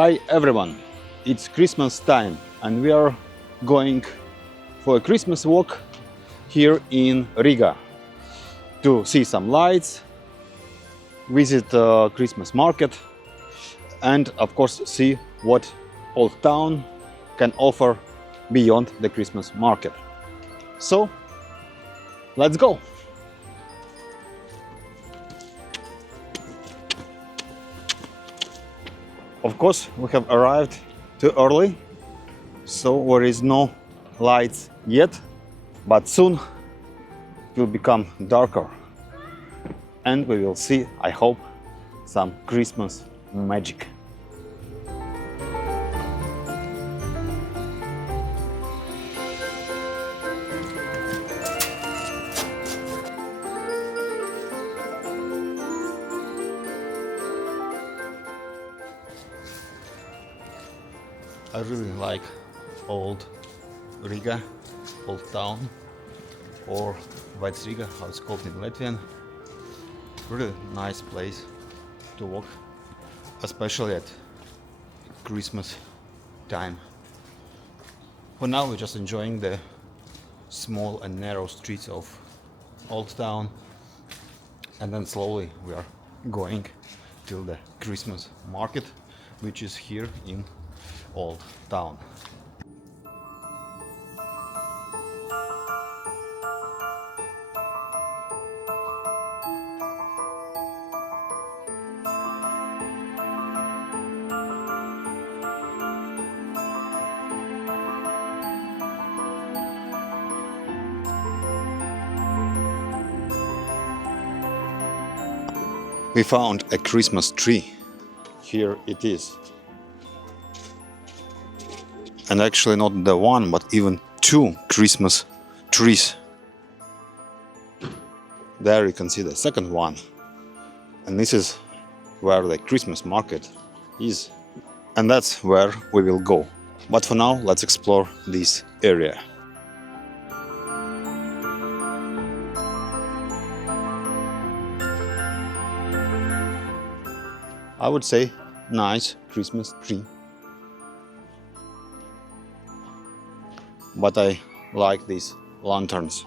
Hi everyone, it's Christmas time and we are going for a Christmas walk here in Riga to see some lights, visit a Christmas market and of course see what Old Town can offer beyond the Christmas market. So let's go! Of course, we have arrived too early, so there is no lights yet, but soon it will become darker and we will see, I hope, some Christmas magic. I really like old Riga, Old Town, or White Riga, how it's called in Latvian. Really nice place to walk, especially at Christmas time. For now, we're just enjoying the small and narrow streets of Old Town, and then slowly we are going till the Christmas market, which is here in Old Town. We found a Christmas tree. Here it is. And actually not the one, but even two Christmas trees. There you can see the second one. And this is where the Christmas market is. And that's where we will go. But for now, let's explore this area. I would say nice Christmas tree. But I like these lanterns.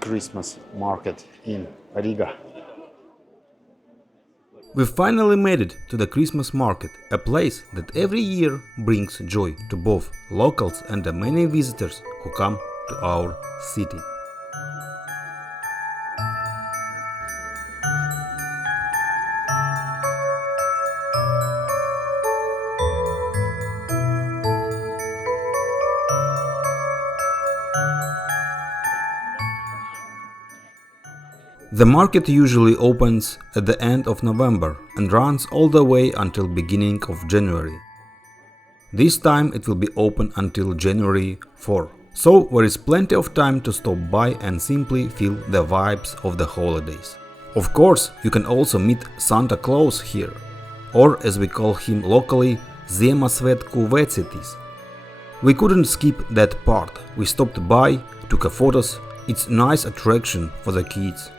Christmas market in Riga. We finally made it to the Christmas market, a place that every year brings joy to both locals and the many visitors who come to our city. The market usually opens at the end of November and runs all the way until beginning of January. This time it will be open until January 4, so there is plenty of time to stop by and simply feel the vibes of the holidays. Of course, you can also meet Santa Claus here, or as we call him locally, Ziemassvētku vecetis. We couldn't skip that part. We stopped by, took a photos. It's a nice attraction for the kids.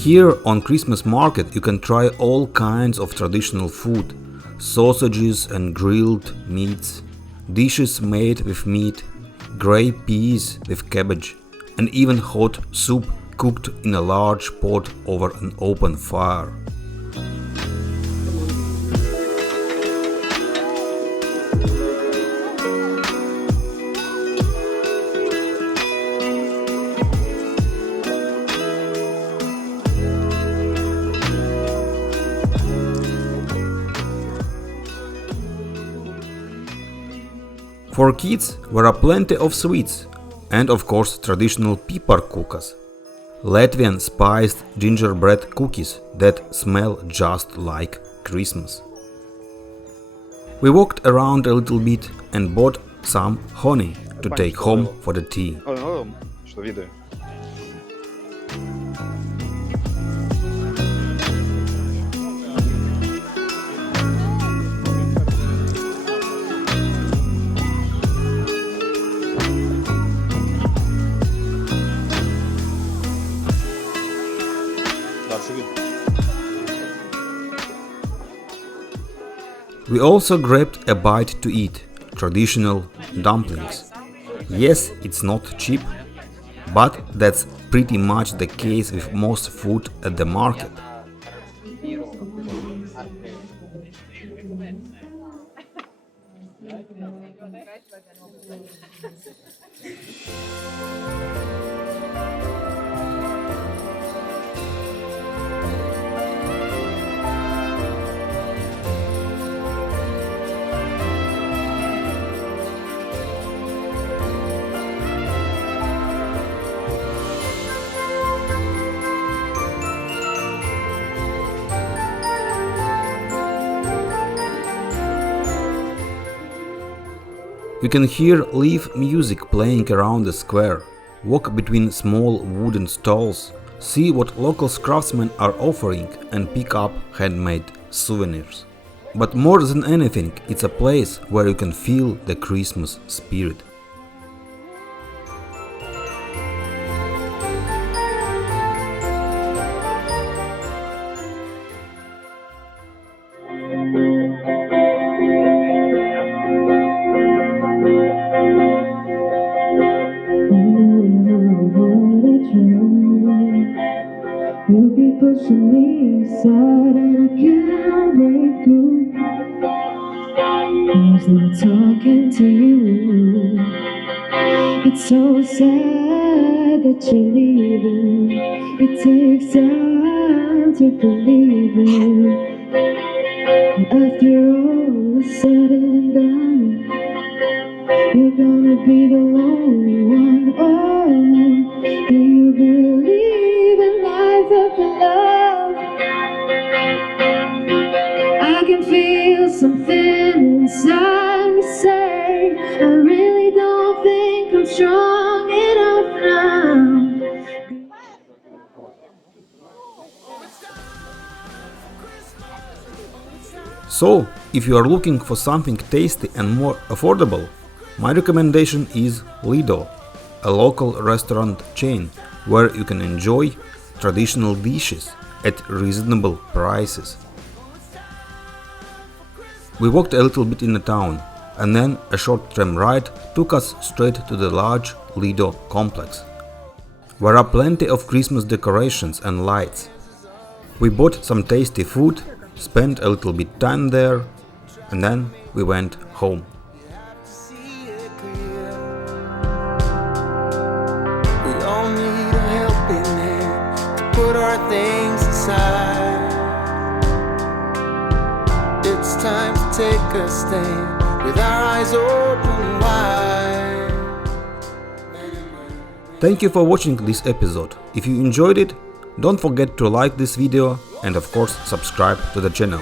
Here on Christmas market you can try all kinds of traditional food, sausages and grilled meats, dishes made with meat, grey peas with cabbage, and even hot soup cooked in a large pot over an open fire. For kids there are plenty of sweets and of course traditional piparkūkas, Latvian spiced gingerbread cookies that smell just like Christmas. We walked around a little bit and bought some honey to take home for the tea. We also grabbed a bite to eat, traditional dumplings. Yes, it's not cheap, but that's pretty much the case with most food at the market. You can hear live music playing around the square, walk between small wooden stalls, see what local craftsmen are offering and pick up handmade souvenirs. But more than anything, it's a place where you can feel the Christmas spirit. You keep pushing me aside and I can't break through. There's no talking to you. It's so sad that you're leaving. It takes time to believe it. After all is said and done, you're gonna be the lonely one. Oh, do you believe in life after love? I can feel something inside me say, I really don't think I'm strong enough now. So, if you are looking for something tasty and more affordable, my recommendation is Lido, a local restaurant chain where you can enjoy traditional dishes at reasonable prices. We walked a little bit in the town, and then a short tram ride took us straight to the large Lido complex. There are plenty of Christmas decorations and lights. We bought some tasty food, spent a little bit time there, and then we went home. We all need a helping hand to put our things aside. It's time to take a stand with our eyes open wide. Thank you for watching this episode. If you enjoyed it, don't forget to like this video and of course subscribe to the channel.